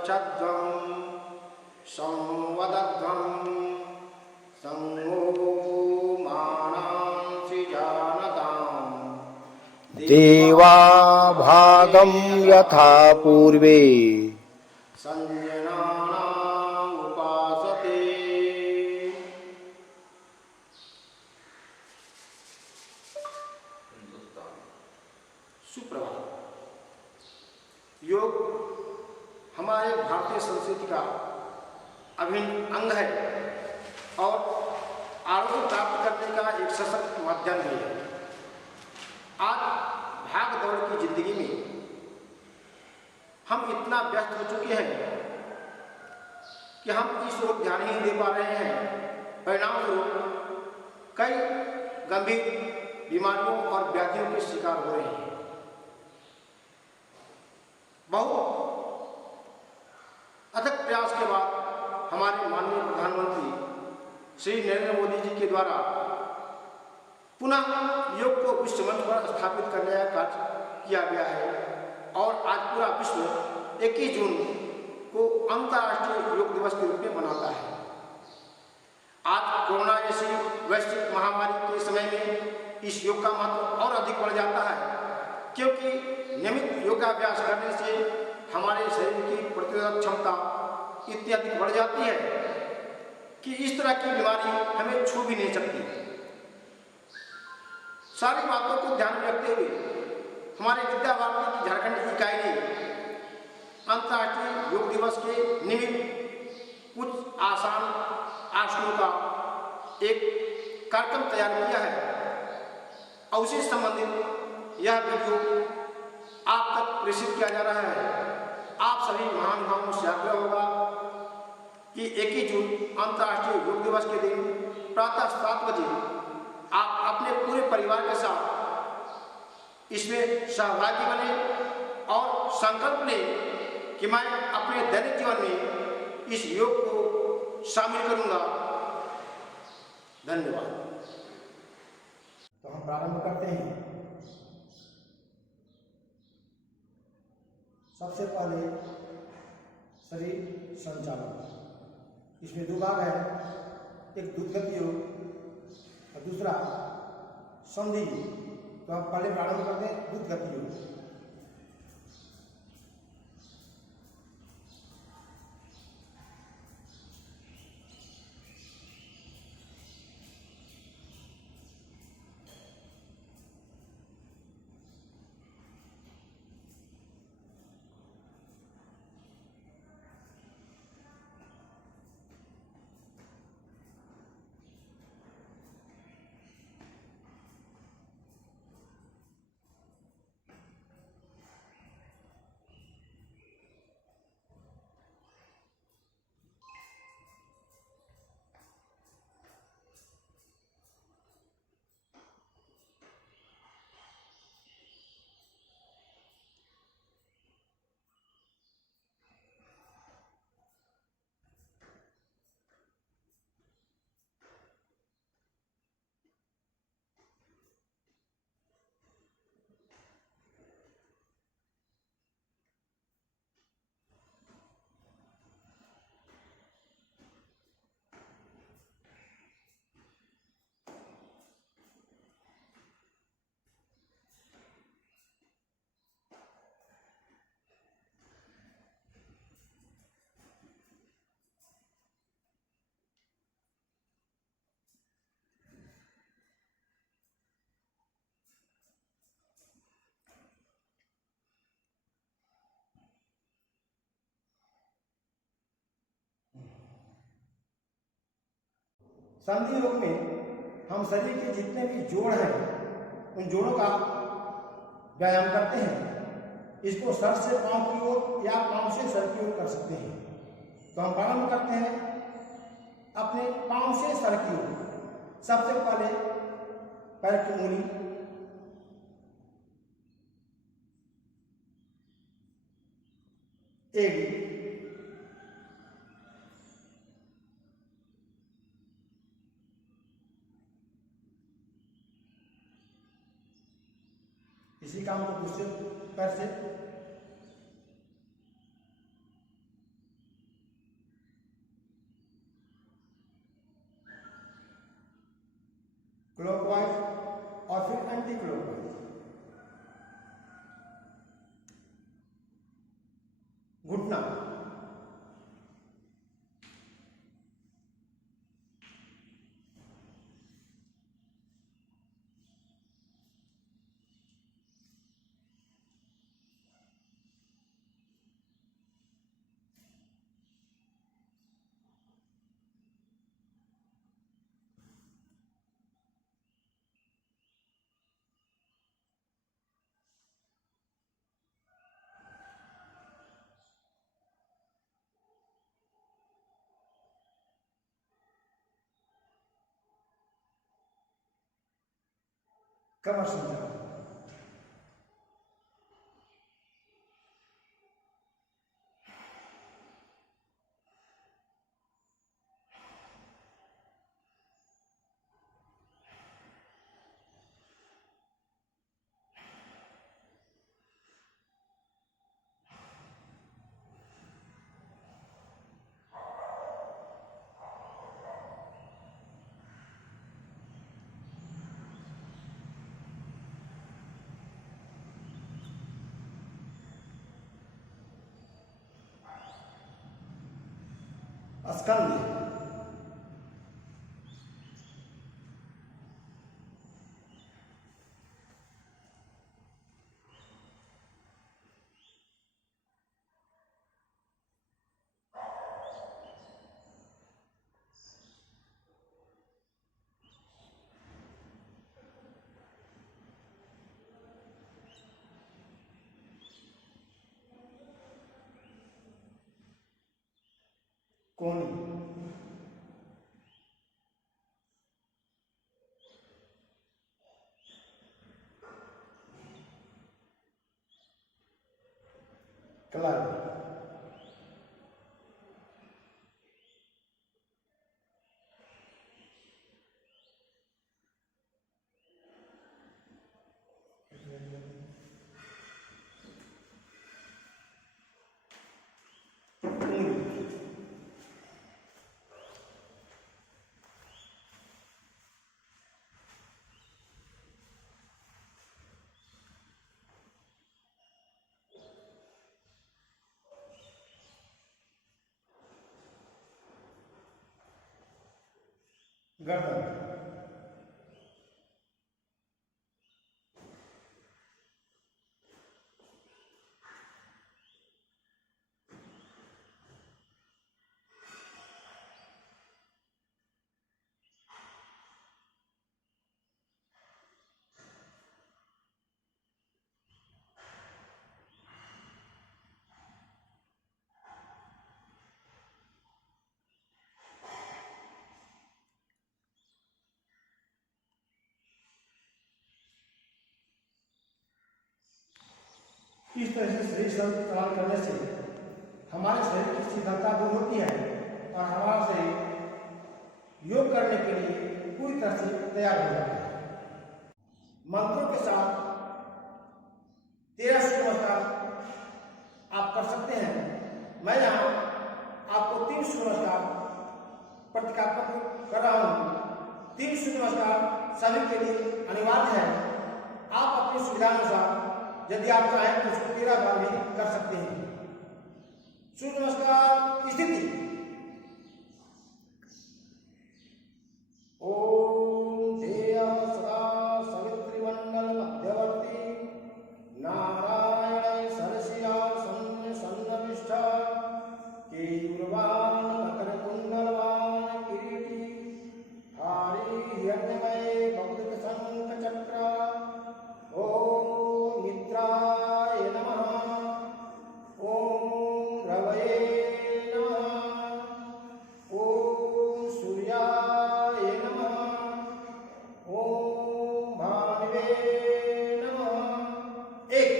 स्वच्छध्वं संवदध्वं संगो मानांसि जानताम् देवा भागं यथा पूर्वे संजनानाम् उपासते। सुप्रभात। योग हमारे भारतीय संस्कृति का अभिन्न अंग है और आरोग्य प्राप्त करने का एक सशक्त माध्यम भी है। आज भाग दौड़ की जिंदगी में हम इतना व्यस्त हो चुके हैं कि हम इस ओर ध्यान ही नहीं दे पा रहे हैं। परिणाम स्वरूप कई गंभीर बीमारियों और व्याधियों के शिकार हो रहे हैं। बहुत अथक प्रयास के बाद हमारे माननीय प्रधानमंत्री श्री नरेंद्र मोदी जी के द्वारा पुनः योग को विश्व मंच पर स्थापित करने का कार्य किया गया है और आज पूरा विश्व 21 जून को अंतर्राष्ट्रीय योग दिवस के रूप में मनाता है। आज कोरोना जैसी वैश्विक महामारी के समय में इस योग का महत्व और अधिक बढ़ जाता है, क्योंकि नियमित योगाभ्यास करने से हमारे शरीर की प्रतिरोधक क्षमता इतनी अधिक बढ़ जाती है कि इस तरह की बीमारी हमें छू भी नहीं सकती। सारी बातों को ध्यान में रखते हुए हमारे विद्या भारती की झारखंड इकाई ने अंतर्राष्ट्रीय योग दिवस के निमित्त कुछ आसान आसनों का एक कार्यक्रम तैयार किया है और उसी संबंधित यह वीडियो आप तक प्रेषित किया जा रहा है। आप सभी महानुभावों से आग्रह होगा कि 21 जून अंतर्राष्ट्रीय योग दिवस के दिन प्रातः 7 बजे आप अपने पूरे परिवार के साथ इसमें सहभागी बने और संकल्प लें कि मैं अपने दैनिक जीवन में इस योग को शामिल करूंगा। धन्यवाद। तो हम प्रारंभ करते हैं। सबसे पहले शरीर संचालन। इसमें दो भाग है, एक दुर्गति योग और दूसरा संधि योग। तो हम पहले प्रारंभ करते हैं दुर्गति योग। संधि योग में हम शरीर के जितने भी जोड़ हैं उन जोड़ों का व्यायाम करते हैं। इसको सर से पांव की ओर या पांव से सर की ओर कर सकते हैं। तो हम प्रारंभ करते हैं अपने पांव से सर की ओर। सबसे पहले पैर की उंगली, एड़ी, इसी काम को दूसरे पैर से, क्लॉकवाइज और फिर एंटी क्लॉकवाइज। घुटना, कमर संचालन, स्कंध, कोहनी, कलाई, गर्दन, इस तरह से शरीर शब्द इस्तेमाल करने से हमारे शरीर की शीतलता दूर होती है और हमारा शरीर योग करने के लिए पूरी तरह से तैयार हो जाता है। मंत्रों के साथ 13 सूर्य नमस्कार आप कर सकते हैं। मैं यहाँ आपको 3 सूर्य नमस्कार प्रतिकात्मक कर रहा हूँ। 3 सूर्य नमस्कार सभी के लिए अनिवार्य है। आप अपनी सुविधा अनुसार यदि आप चाहें तो उसको 13 बार भी कर सकते हैं। सूर्य नमस्कार स्थिति, ओम ध्येय सदा सवितृमंडल मध्यवर्ती नारायण सरसिया सन्नविष्ठ केयूरवान मकर कुंडलवान किरीटी हारी हिरण्यमय बौद्धिक शंख चक्र ओम मित्राय नमः ओम रवये नमः ओम सूर्याय नमः ओम भानुवे नमः। एक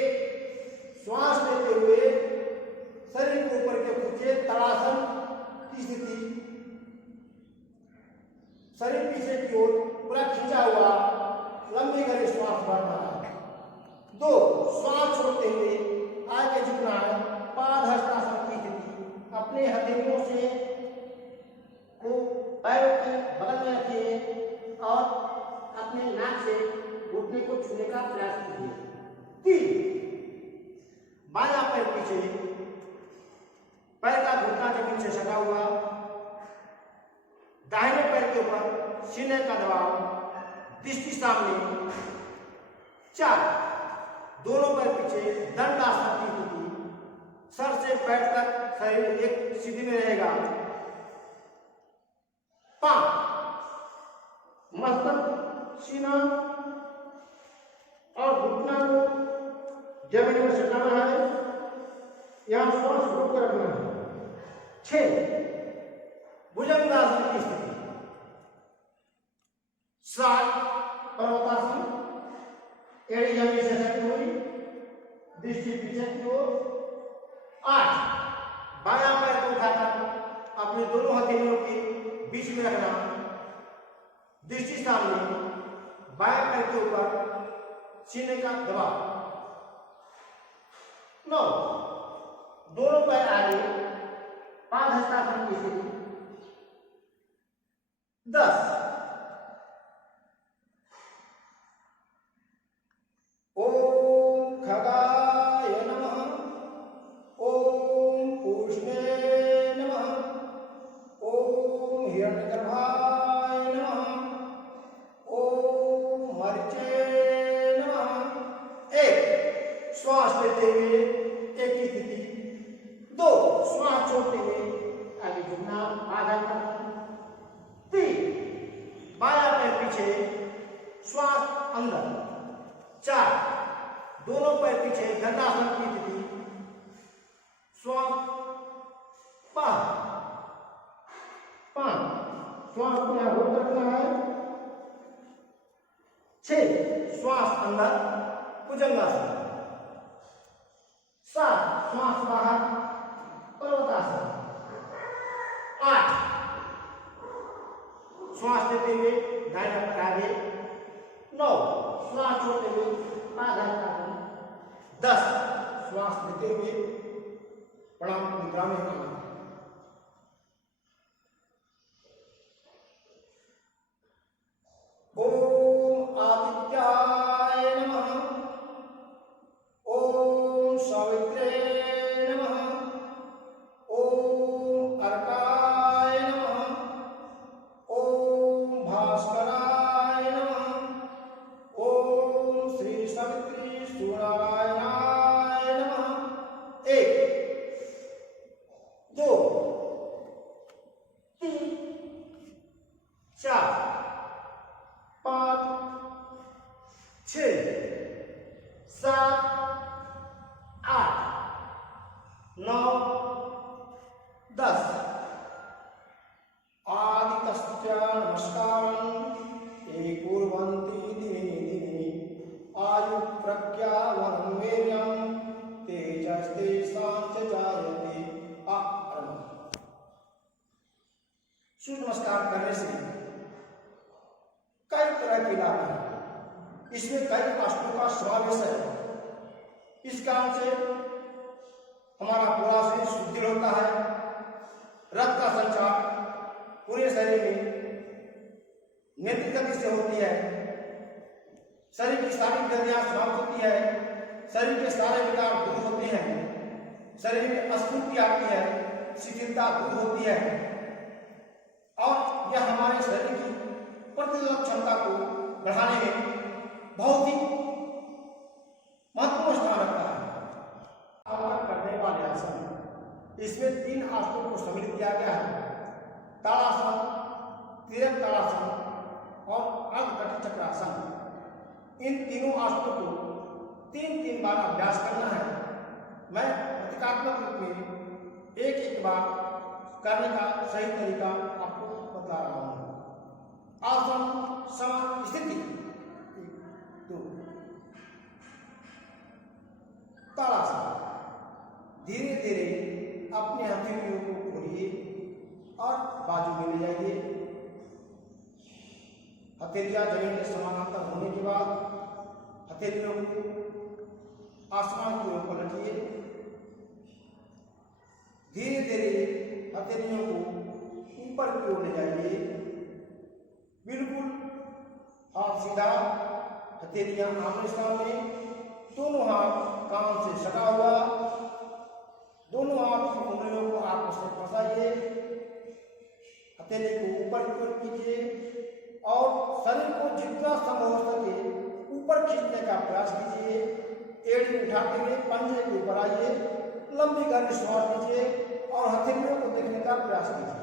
श्वास लेते हुए शरीर को ऊपर के खींचे, तड़ासन की स्थिति, शरीर पीछे की ओर पूरा खींचा हुआ लंबी गहरी श्वास भरना है। 2 श्वास छोड़ते हुए आगे झुकना है। पादहस्तासन की स्थिति, अपने हथेलियों से को पैरों के बगल में रखिए और अपने नाक से घुटने को छूने का प्रयास कीजिए। 3, बायां पैर पीछे, पैर का घुटना जमीन से सटा हुआ, दाहिने पैर के ऊपर सीने का दबाव, दृष्टि सामने। 4, दोनों पैर पीछे, दंडासन की स्थिति, सर से पैर तक शरीर एक सीधी में रहेगा। 5, मस्तक, सीना और घुटना को जमीन में सटाना है, यहां श्वास रोक कर रखना है। 6, भुजंगासन की स्थिति। 7, पर्वतासन, एड़ी जमीन से सटी हुई, दृष्टि पीछे की ओर। 8, बायां पैर को उठाकर अपने दोनों हथेलियों के बीच में रखना, दृष्टि सामने, बाएं पैर के ऊपर सीने का दबाव। 9, दोनों पैर आगे, पादहस्तासन की स्थिति। 10, ओम खगाय नमः, ओम पूष्णे नमः, ओम हिरण्यगर्भाय नमः, ओम मरीचे नमः। 1, श्वास लेते हुए एक ही स्थिति। 2, श्वास छोड़ते हुए आगे झुकना, आधा करना। 3, बायां पैर पीछे, श्वास अंदर। 4, दोनों पैर पीछे, दंडासन की स्थिति, श्वास बाहर। 5, श्वास को यहां रोक रखना है। 6, श्वास अंदर, भुजंगासन। 7, श्वास बाहर, पर्वतासन। 8, श्वास लेते हुए दाहिना पैर आगे। 9, श्वास छोड़ते हुए पादहस्तासन। 10, श्वास लेते हुए प्रणाम मुद्रा में आना। ओम आदित्याय नमः, ओम सावित्रे नमः, ओम अर्काय नमः, ओम भास्कराय नमः, ओम श्री सावित्री सूर्यनारायणाय नमः। 1, 2, 3, 4, 5, 6, 7, 8, 9, 10। आदितश्च नमस्कारं ते कुर्वन्ति दिने दिने, आयु प्रज्ञा वरं वीर्यं तेजस्तेषां च जायते। सूर्य नमस्कार करने से कई तरह के लाभ हैं। इसमें कई आसनों का समावेश है। इस कारण से हमारा पूरा शरीर सुदृढ़ होता है, रक्त का संचार पूरे शरीर में नियंत्रित गति से होती है, शरीर की सारी ग्रंथियां समाप्त होती है, शरीर के सारे विकार दूर होते हैं, शरीर में अस्फूर्ति आती है, शिथिलता दूर होती है और यह हमारे शरीर की प्रतिरोधक क्षमता को बढ़ाने में बहुत ही महत्वपूर्ण स्थान रखता है। करने वाले आसन, इसमें 3 आसनों को सम्मिलित किया गया है। ताड़ासन, तिरक ताड़ासन और अर्धकटी चक्रासन। इन तीनों आसनों को 3-3 बार अभ्यास करना है। मैं प्रतीकात्मक रूप में एक बार करने का सही तरीका आपको बता रहा हूं। आसन सम स्थिति। 2, ताड़ासन। धीरे धीरे अपने हथेलियों को खोलिए और बाजू में ले जाइए। हथेलियां जमीन के समानांतर होने के बाद हथेलियों को आसमान की ओर पलटिए। धीरे धीरे हथेलियों को ऊपर की ओर ले जाइए। बिल्कुल हाथ सीधा, हथेलियां आमने सामने, दोनों हाथ कान से सटा हुआ, दोनों हाथ की उंगलियों को आपस में फंसाइए, हथेली को ऊपर की ओर कीजिए और शरीर को जितना संभव हो सके ऊपर खींचने का प्रयास कीजिए। एड़ी उठाते हुए पंजे के ऊपर आइए, लंबी गर्मी श्वास लीजिए और हथेलियों को देखने का प्रयास कीजिए।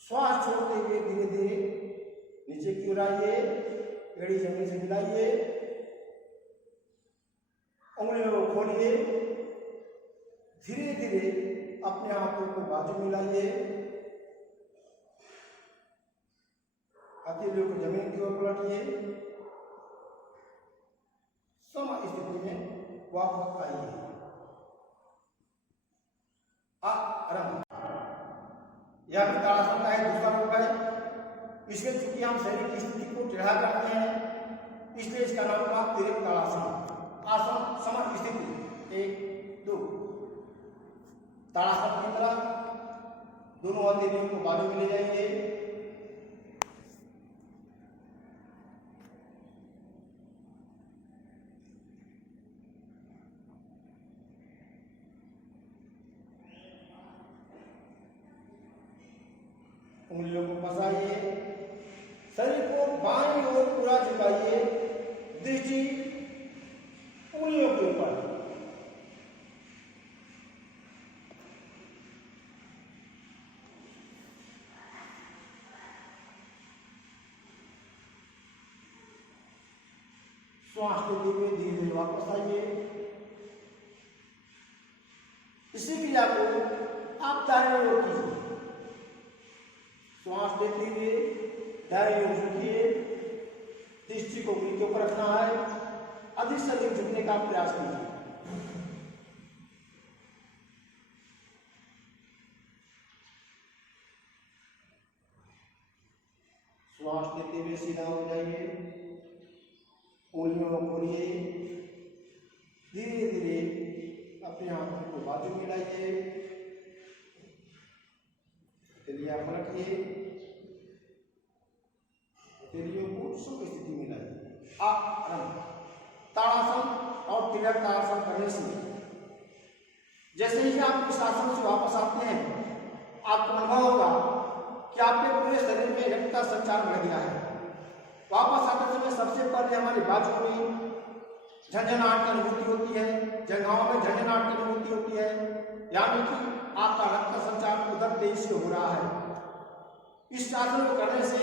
श्वास छोड़ते हुए धीरे धीरे नीचे की ओर आइए, एड़ी जमीन से मिलाइए, उंगलियों को खोलिए, धीरे धीरे अपने हाथों को बाजू में लाइए, हथेलियों को जमीन की ओर पलटिए, सम स्थिति में वापस आइए। आराम। यह भी ताड़ासन का है दूसरा रूप है। इसमें चूंकि हम शरीर की स्थिति को टेढ़ा करते हैं इसलिए इसका नाम हुआ तिरक ताड़ासन। आसन सम स्थिति 1 2। ताड़ासन की तरह दोनों हथेलियों को बाजू में ले जाइए, उंगलियों को फंसाइए, शरीर को बाईं ओर पूरा झुकाइए, दृष्टि उंगलियों के ऊपर। श्वास लेते हुए धीरे धीरे वापस आइए। इसी क्रिया को आप दाहिनी ओर कीजिए। श्वास लेते हुए दाहिनी ओर झुकिए, दृष्टि को उंगली के ऊपर रखना है, अधिक से अधिक झुकने का प्रयास कीजिए। श्वास लेते हुए सीधा हो जाइए, उंगलियों को खोलिए, धीरे धीरे अपने हाथों को बाजू में लाइए, हथेलियां पलटिए, हथेलियों को सुख स्थिति में लाइए। आराम। ताड़ासन और तिरक ताड़ासन करने से जैसे ही आप इस आसन से वापस आते हैं आपको अनुभव होगा कि आपके पूरे शरीर में रक्त का संचार बढ़ गया है। वापस आते समय सबसे पहले हमारी बाजू में झंझनाहट की अनुभूति होती है, जंघाओं में झंझनाहट की अनुभूति होती है, यानी कि आपका रक्त का संचार उधर तेजी से हो रहा है। इस आसन को करने से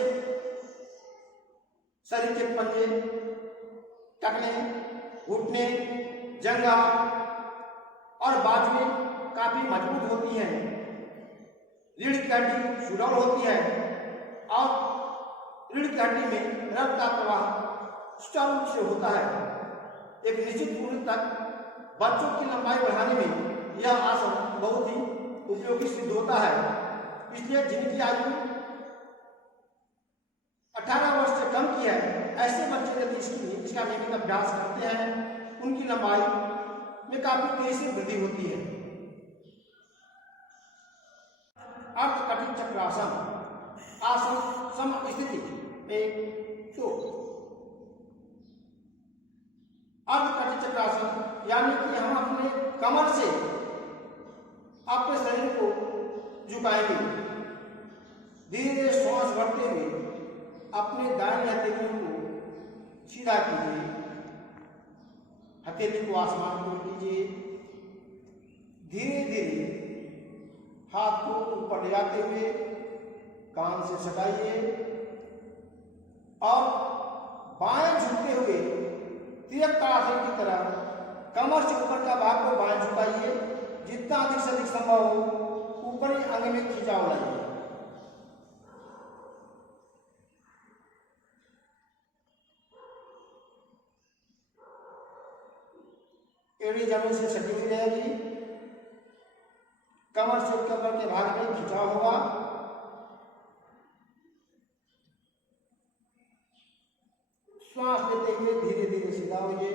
शरीर के पंजे, टखने, घुटने, जंघा और बाजुएं काफी मजबूत होती हैं, रीढ़ की हड्डी सुडौल होती है और रीढ़ की हड्डी में रक्त का प्रवाह सुचारू रूप से होता है। एक निश्चित दूरी तक बच्चों की लंबाई बढ़ाने में यह आसन बहुत ही उपयोगी सिद्ध होता है। इसलिए जिनकी आयु 18 वर्ष से कम की है ऐसे बच्चे यदि इसका नियमित अभ्यास करते हैं उनकी लंबाई में काफी तेजी से वृद्धि होती है। अर्ध कठिन चक्रासन। आसन सम स्थिति 1 2। अर्ध कठिन चक्रासन यानी कि हम अपने कमर से अपने शरीर को झुकाएंगे, धीरे धीरे श्वास भरते हुए अपने दाहिनी हथेली को सीधा कीजिए, हथेली को आसमान की ओर कीजिए, धीरे धीरे हाथ को ऊपर ले जाते हुए कान से सटाइए और बाएं झुकते हुए तिरक ताड़ासन की तरह कमर से ऊपर का भाग को बाएं झुकाइए, जितना अधिक से अधिक संभव हो ऊपरी अंग में खिंचाव लाइए। एड़ी जमीन से सटी हुई रहेगी, कमर से कमर के भाग में खिंचाव होगा। श्वास लेते हुए धीरे धीरे सीधा होइए।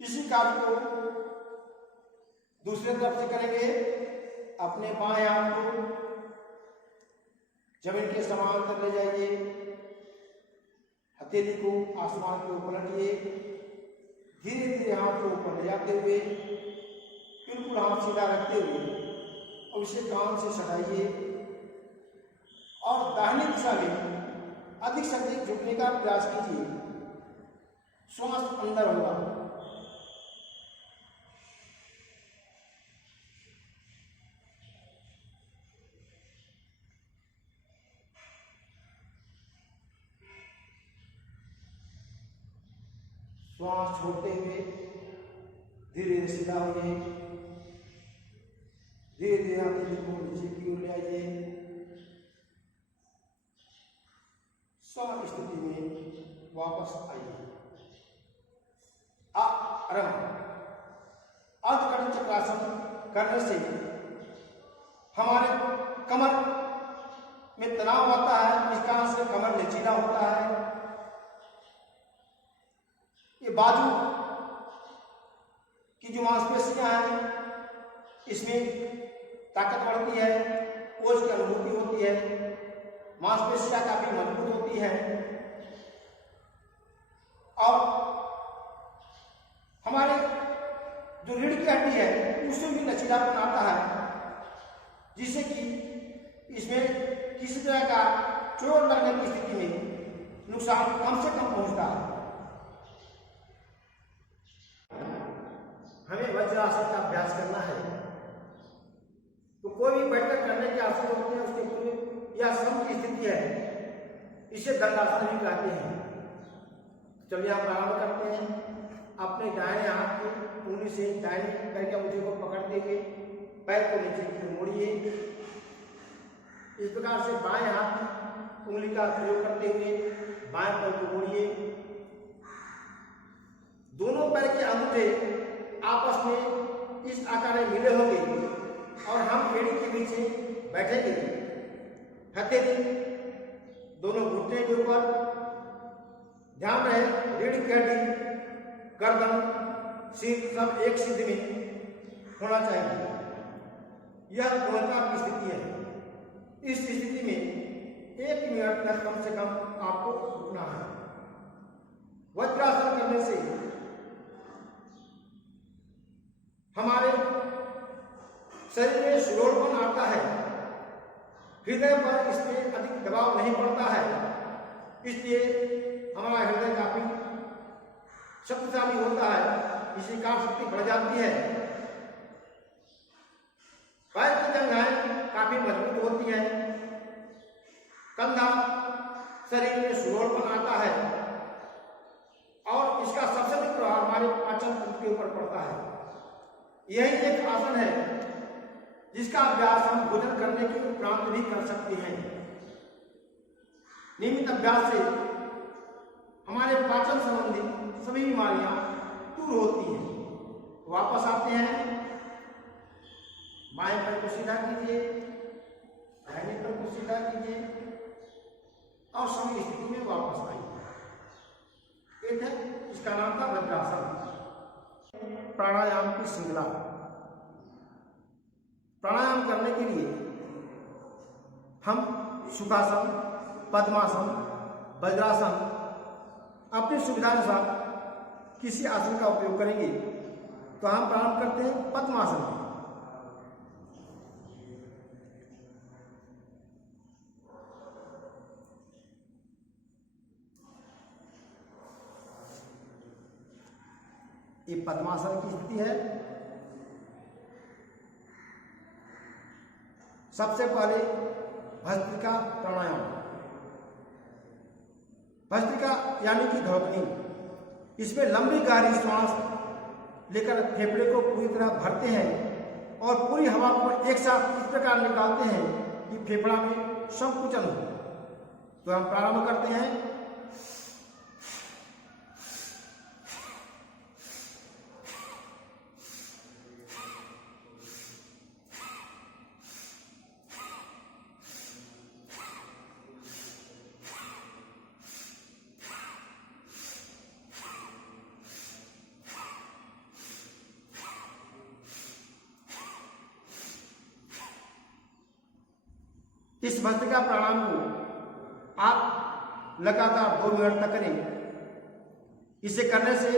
इसी कार्य को दूसरे तरफ से करेंगे। अपने बाएं हाथ को जमीन के समांतर ले जाइए, हथेली को आसमान के ऊपर रखिए, धीरे धीरे हाथ को ऊपर ले जाते हुए बिल्कुल हाथ सीधा रखते हुए और इसे कान से सटाइए और दाहिनी दिशा में अधिक से अधिक झुकने का प्रयास कीजिए। श्वास अंदर होगा। श्वास छोड़ते हुए धीरे धीरे सीधा होइए, धीरे धीरे हथेली को नीचे की ओर ले आइए। शांत स्थिति में वापस आइए। अर्धकर्ण चक्रासन करने से हमारे कमर में तनाव आता है, इस कारण से कमर लचीला होता है। ये बाजू की जो मांसपेशियां हैं इसमें ताकत बढ़ती है, ओज की अनुभूति होती है, मांसपेशियां काफी मजबूत होती है और हमारे जो रीढ़ की हड्डी है उसमें भी लचीलापन आता है, जिससे कि इसमें किसी तरह का चोट लगने की स्थिति में नुकसान कम से कम पहुंचता है। हमें वज्रासन का अभ्यास करना है तो कोई भी बैठकर करने के आसन होते हैं उसके पूर्व यह सम की स्थिति है, इसे दंडासन भी कहते हैं। चलिए आप प्रारंभ करते हैं। अपने दाहिने हाथ की उंगली से दाहिने पैर के अंगूठे को पकड़ते हुए पैर को नीचे की ओर मोड़िए। इस प्रकार से बाएं हाथ की उंगली का प्रयोग करते हुए बाएं पैर को मोड़िए। दोनों पैर के अंगूठे आपस में इस आकार में मिले होंगे और हम एड़ी के पीछे बैठेंगे। हथेली दोनों घुटने के ऊपर, ध्यान रहे रीढ़ की हड्डी, गर्दन, सिर सब एक सिद्ध में होना चाहिए। यह गोलकार की स्थिति है। इस स्थिति में 1 मिनट तक कम से कम आपको रुकना है। वज्रासन करने से हमारे शरीर में सुडौलपन आता है, हृदय पर इसमें अधिक दबाव नहीं पड़ता है, इसलिए हमारा हृदय काफी शक्तिशाली होता है, इसकी कार्यशक्ति बढ़ जाती है। पैर की जंघाएं काफी मजबूत होती हैं, कंधा शरीर में सुडौलपन आता है और इसका सबसे अधिक प्रभाव हमारे पाचन तंत्र के ऊपर पड़ता है। यही एक आसन है जिसका अभ्यास हम भोजन करने के उपरांत भी कर सकते हैं। नियमित अभ्यास से हमारे पाचन संबंधी सभी बीमारियां दूर होती हैं। वापस आते हैं, बाएं पैर को सीधा कीजिए, दाहिने पैर को सीधा कीजिए और सभी स्थिति में वापस आइए। एक है, इसका नाम था वज्रासन। प्राणायाम की श्रृंखला। प्राणायाम करने के लिए हम सुखासन, पद्मासन, वज्रासन अपनी सुविधानुसार किसी आसन का उपयोग करेंगे। तो हम प्रारंभ करते हैं पद्मासन। ये पद्मासन की स्थिति है। सबसे पहले भस्त्रिका प्राणायाम। भस्त्रिका यानी कि धौतनी, इसमें लंबी गहरी सांस लेकर फेफड़े को पूरी तरह भरते हैं और पूरी हवा को एक साथ इस प्रकार निकालते हैं कि फेफड़ा में संकुचन हो। तो हम प्रारंभ करते हैं। इस भस्त्रिका प्राणायाम को आप लगातार 2 मिनट तक करें। इसे करने से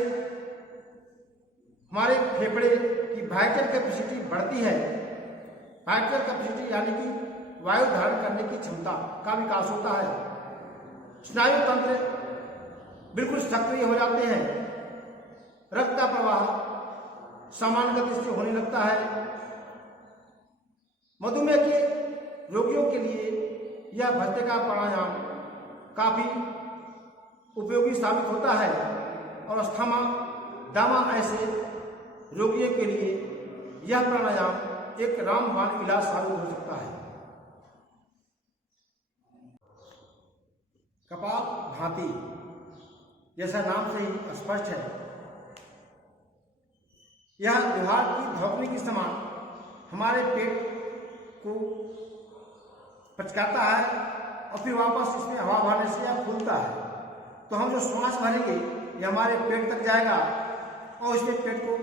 हमारे फेफड़े की वाइटल कैपेसिटी बढ़ती है। वाइटल कैपेसिटी यानी कि वायु धारण करने की क्षमता का विकास होता है। स्नायु तंत्र बिल्कुल सक्रिय हो जाते हैं। रक्त का प्रवाह सामान्य गति से होने लगता है। मधुमेह के रोगियों के लिए यह भस्त्रिका प्राणायाम काफी उपयोगी साबित होता है और अस्थमा, दमा ऐसे रोगियों के लिए यह प्राणायाम एक रामबाण इलाज साबित हो सकता है। कपालभाति जैसा नाम से ही स्पष्ट है, यह लोहार की धौकनी के समान हमारे पेट को पचकाता है और फिर वापस इसमें हवा भरने से यह खुलता है। तो हम जो श्वास भरेंगे यह हमारे पेट तक जाएगा और इसमें पेट को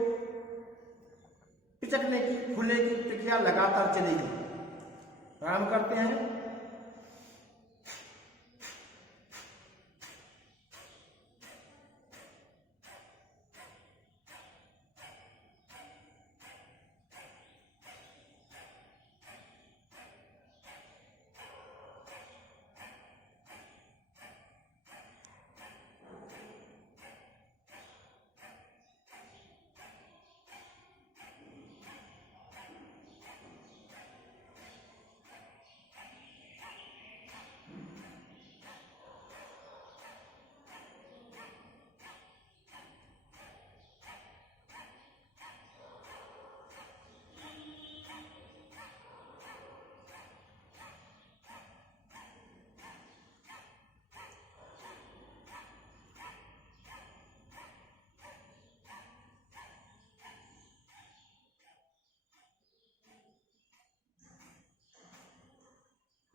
पिचकने की, खुलने की प्रक्रिया लगातार चलेगी। प्रारंभ करते हैं।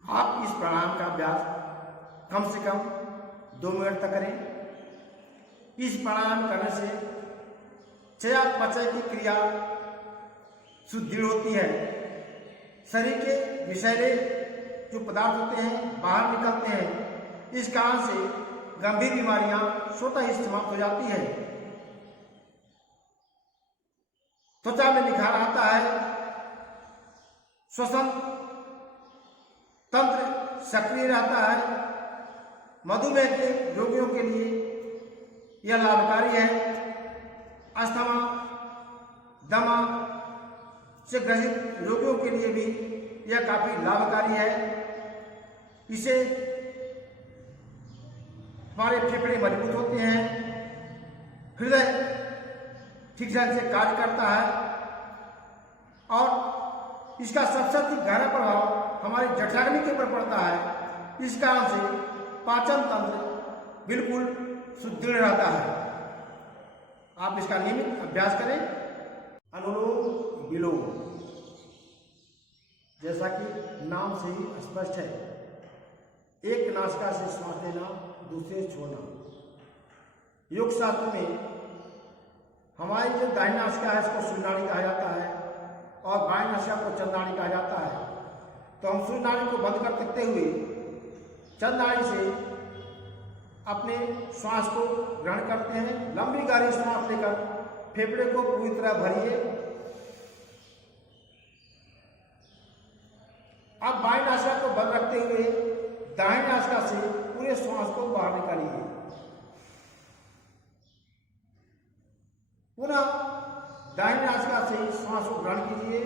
आप इस प्राणायाम का अभ्यास कम से कम 2 मिनट तक करें। इस प्राणायाम करने से चयापचय की क्रिया सुदृढ़ होती है। शरीर के विषैले जो पदार्थ होते हैं बाहर निकलते हैं। इस कारण से गंभीर बीमारियां स्वतः ही समाप्त हो जाती है। त्वचा में निखार आता है। श्वसन तंत्र सक्रिय रहता है। मधुमेह के रोगियों के लिए यह लाभकारी है। अस्थमा, दमा से ग्रसित रोगियों के लिए भी यह काफी लाभकारी है। इसे हमारे फेफड़े मजबूत होते हैं, हृदय ठीक ढंग से कार्य करता है और इसका सबसे अधिक गहरा प्रभाव हमारी जठराग्नि के ऊपर पड़ता है। इस कारण से पाचन तंत्र बिल्कुल सुदृढ़ रहता है। आप इसका नियमित अभ्यास करें। अनुलोम विलोम जैसा कि नाम से ही स्पष्ट है, एक नासिका से श्वास लेना, दूसरे छोड़ना। योग शास्त्र में हमारी जो दाहिनी नासिका है इसको सूर्यनाड़ी कहा जाता है और बाएं नासिका को चंद्रनाड़ी कहा जाता है। तो हम सूर्यनाड़ी को बंद कर सकते हुए चंद्रनाड़ी से अपने श्वास को ग्रहण करते हैं। लंबी गहरी श्वास लेकर फेफड़े को पूरी तरह भरिए। अब बाएं नासिका को बंद रखते हुए दाहिनी नासिका से पूरे श्वास को बाहर निकालिए। पुनः दाहिनी नासिका से श्वास को ग्रहण कीजिए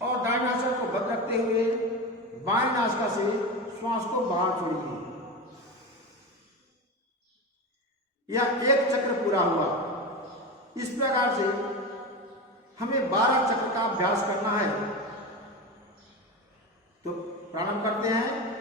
और दाहिनी नासिका को बंद रखते हुए बाएं नासिका से श्वास को बाहर छोड़िए। यह एक चक्र पूरा हुआ। इस प्रकार से हमें 12 चक्र का अभ्यास करना है। तो प्रारंभ करते हैं।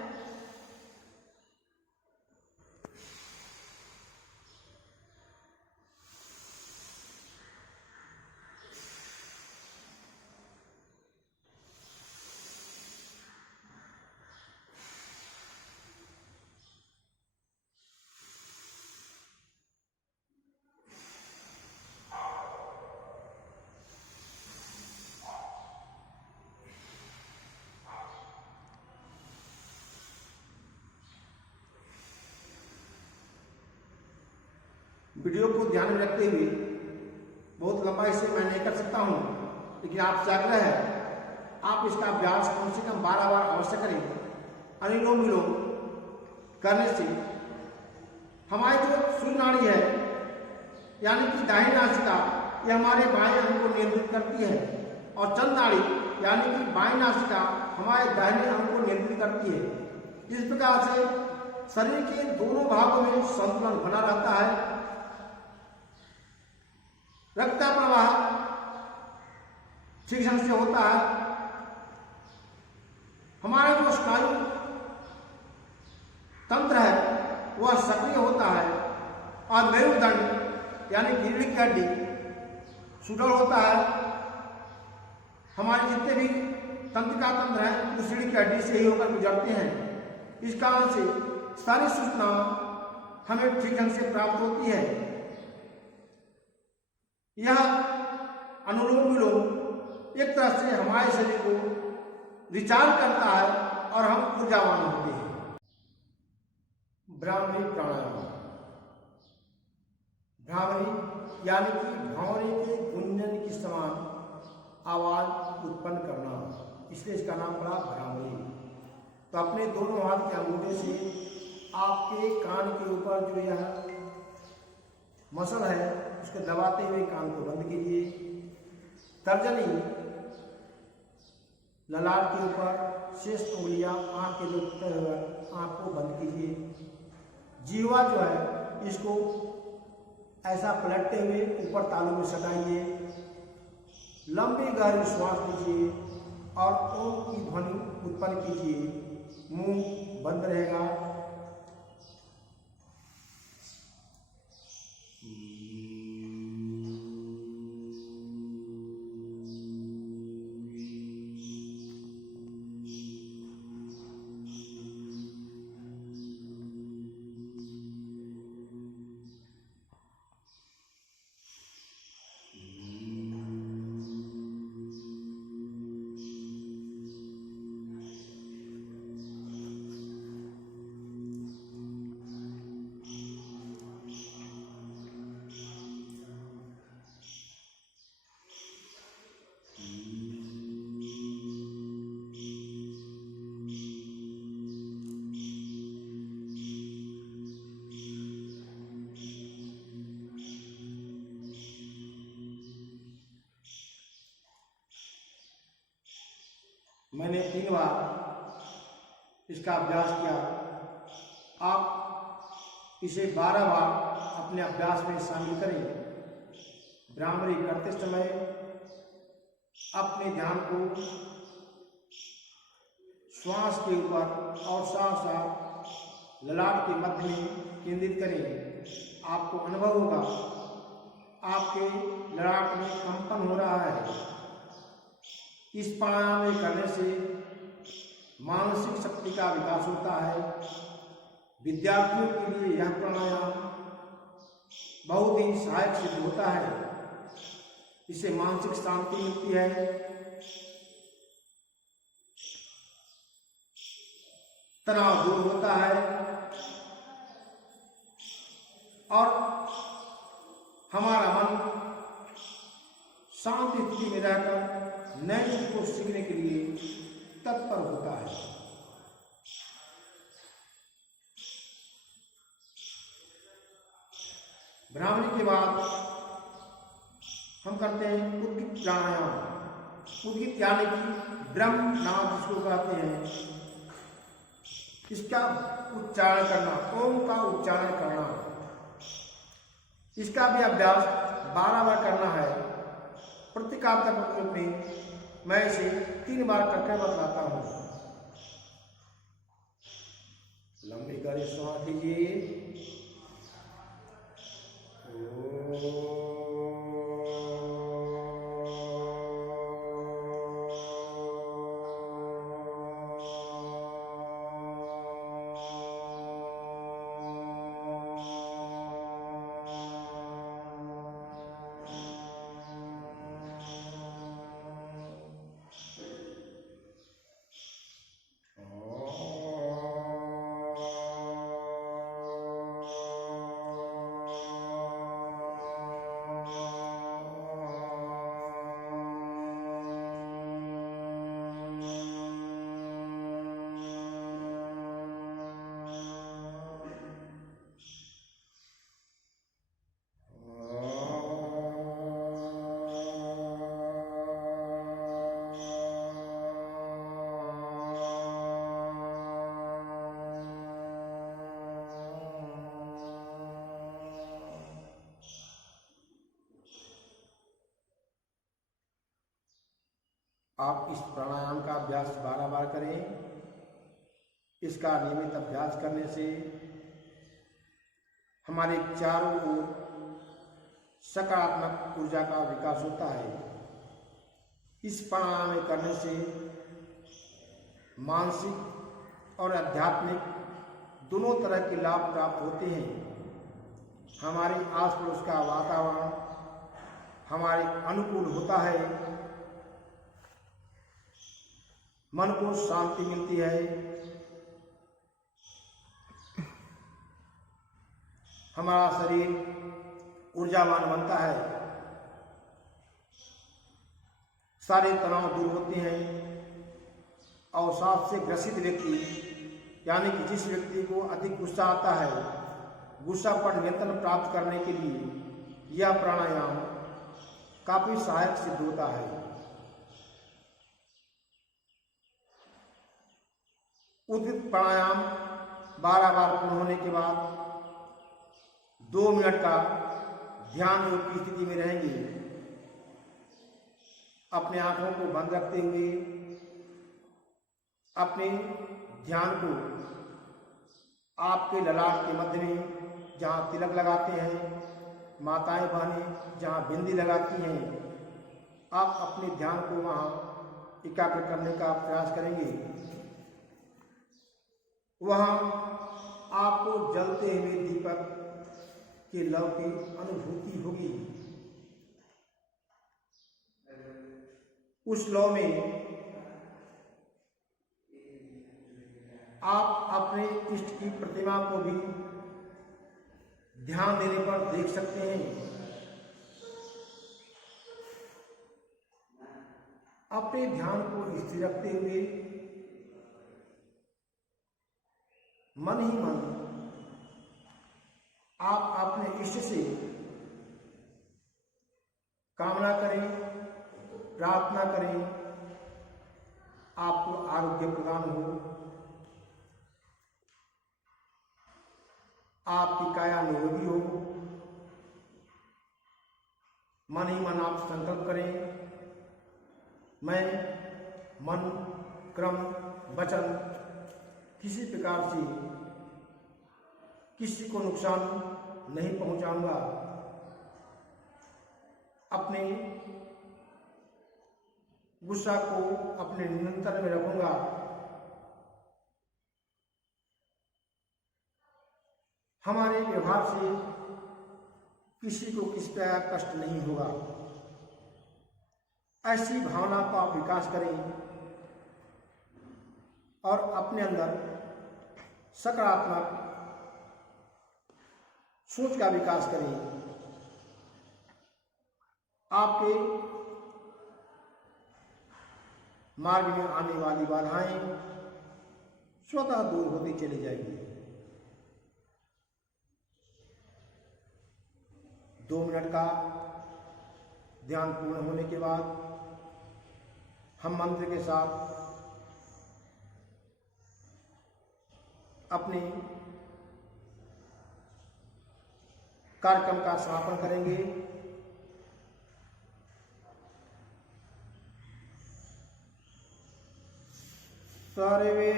वीडियो को ध्यान में रखते हुए बहुत लंबा इसे मैं नहीं कर सकता हूँ, लेकिन आपसे आग्रह है आप इसका अभ्यास कम से कम 12 बार अवश्य करें। अनुलोम विलोम करने से हमारी जो सूर्य नाड़ी है यानी कि दाहिनी नासिका, ये हमारे बाएं अंग को नियंत्रित करती है, और चंद्र नाड़ी यानी कि बाएं नासिका हमारे दाहिने अंग को नियंत्रित करती है। इस प्रकार से शरीर के दोनों भागों में संतुलन बना रहता है। रक्त का प्रवाह ठीक ढंग से होता है। हमारा जो स्नायु तंत्र है वह सक्रिय होता है, और मेरुदंड यानी रीढ़ की हड्डी सुदृढ़ होता है। हमारे जितने भी तंत्रिका तंत्र हैं उस रीढ़ की हड्डी से ही होकर गुजरते हैं। इस कारण से सारी सूचना हमें ठीक ढंग से प्राप्त होती है। यह अनुलोम विलोम एक तरह से हमारे शरीर को रिचार्ज करता है और हम ऊर्जावान होते हैं। भ्रामरी प्राणायाम। भ्रामरी यानी कि भंवरे के गुंजन के समान आवाज उत्पन्न करना, इसलिए इसका नाम पड़ा भ्रामरी। तो अपने दोनों हाथ के अंगूठे से आपके कान के ऊपर जो यह मसल है उसको दबाते हुए कान को बंद कीजिए। तर्जनी ललाट के ऊपर, शेष उंगलियां आंख के ऊपर हुए आंख को बंद कीजिए। जीवा जो है इसको ऐसा पलटते हुए ऊपर तालू में सटाइए। लंबी गहरी श्वास लीजिए और ओम की ध्वनि उत्पन्न कीजिए। मुंह बंद रहेगा। मैंने 3 बार इसका अभ्यास किया। आप इसे 12 बार अपने अभ्यास में शामिल करें। भ्रामरी करते समय अपने ध्यान को श्वास के ऊपर और साथ साथ ललाट के मध्य में केंद्रित करें। आपको अनुभव होगा आपके ललाट में कंपन हो रहा है। इस प्राणायाम करने से मानसिक शक्ति का विकास होता है। विद्यार्थियों के लिए यह प्राणायाम बहुत ही सहायक सिद्ध होता है। इससे मानसिक शांति मिलती है, तनाव दूर होता है और हमारा मन शांति स्थिति में रहकर नई चीज को सीखने के लिए तत्पर होता है। भ्रामरी के बाद हम करते हैं उद्गीत प्राणायाम। उद्गीत यानी कि ब्रह्म नाम जिसको कहते हैं, इसका उच्चारण करना, ओम का उच्चारण करना। इसका भी अभ्यास 12 बार करना है। प्रतीकात्मक रूप में मैं इसे 3 बार करके बतलाता हूँ। लंबी गहरी श्वास लीजिए। आप इस प्राणायाम का अभ्यास 12 बार करें। इसका नियमित अभ्यास करने से हमारे चारों ओर सकारात्मक ऊर्जा का विकास होता है। इस प्राणायाम करने से मानसिक और आध्यात्मिक दोनों तरह के लाभ प्राप्त होते हैं। हमारे आस पड़ोस का वातावरण हमारे अनुकूल होता है, मन को शांति मिलती है, हमारा शरीर ऊर्जावान बनता है, सारे तनाव दूर होते हैं। अवसाद से ग्रसित व्यक्ति यानी कि जिस व्यक्ति को अधिक गुस्सा आता है, गुस्सा पर नियंत्रण प्राप्त करने के लिए यह प्राणायाम काफी सहायक सिद्ध होता है। उद्गीत प्राणायाम 12 बार पूर्ण होने के बाद 2 मिनट का ध्यान योग की स्थिति में रहेंगे। अपने आंखों को बंद रखते हुए अपने ध्यान को आपके ललाट के मध्य में जहाँ तिलक लगाते हैं, माताएं बहनें जहाँ बिंदी लगाती हैं, आप अपने ध्यान को वहाँ एकाग्र करने का प्रयास करेंगे। वहाँ आपको जलते हुए दीपक के लौ की अनुभूति होगी। उस लौ में आप अपने इष्ट की प्रतिमा को भी ध्यान देने पर देख सकते हैं। अपने ध्यान को स्थिर रखते हुए मन ही मन आप अपने इष्ट से कामना करें, प्रार्थना करें, आपको आरोग्य प्रदान हो, आपकी काया निरोगी हो। मन ही मन आप संकल्प करें, मैं मन, क्रम, वचन किसी प्रकार से किसी को नुकसान नहीं पहुंचाऊंगा। अपने गुस्सा को अपने नियंत्रण में रखूंगा। हमारे व्यवहार से किसी को किसी प्रकार कष्ट नहीं होगा। ऐसी भावना का आप विकास करें और अपने अंदर सकारात्मक सोच का विकास करें। आपके मार्ग में आने वाली बाधाएं स्वतः दूर होती चली जाएगी। 2 मिनट का ध्यान पूर्ण होने के बाद हम मंत्र के साथ अपने कार्यक्रम का समापन करेंगे। सर्वे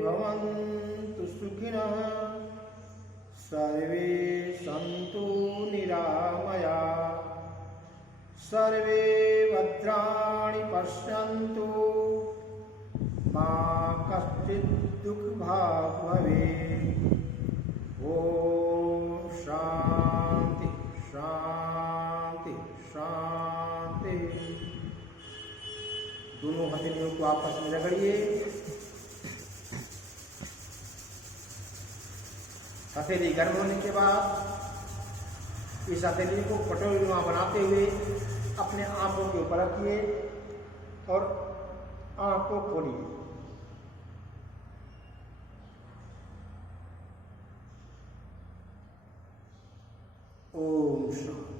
भवन्तु सुखिनः, सर्वे सन्तु निरामयाः, सर्वे भद्राणि पश्यन्तु, मा कश्चित् दुःखभाग् भवेत्। ओम शांति शांति शांति। दोनों हथेलियों को आपस में रगड़िए। हथेली गर्म होने के बाद इस हथेली को कटोरीनुमा बनाते हुए अपने आंखों के ऊपर रखिए और आंख को खोलिए। ओम शांति।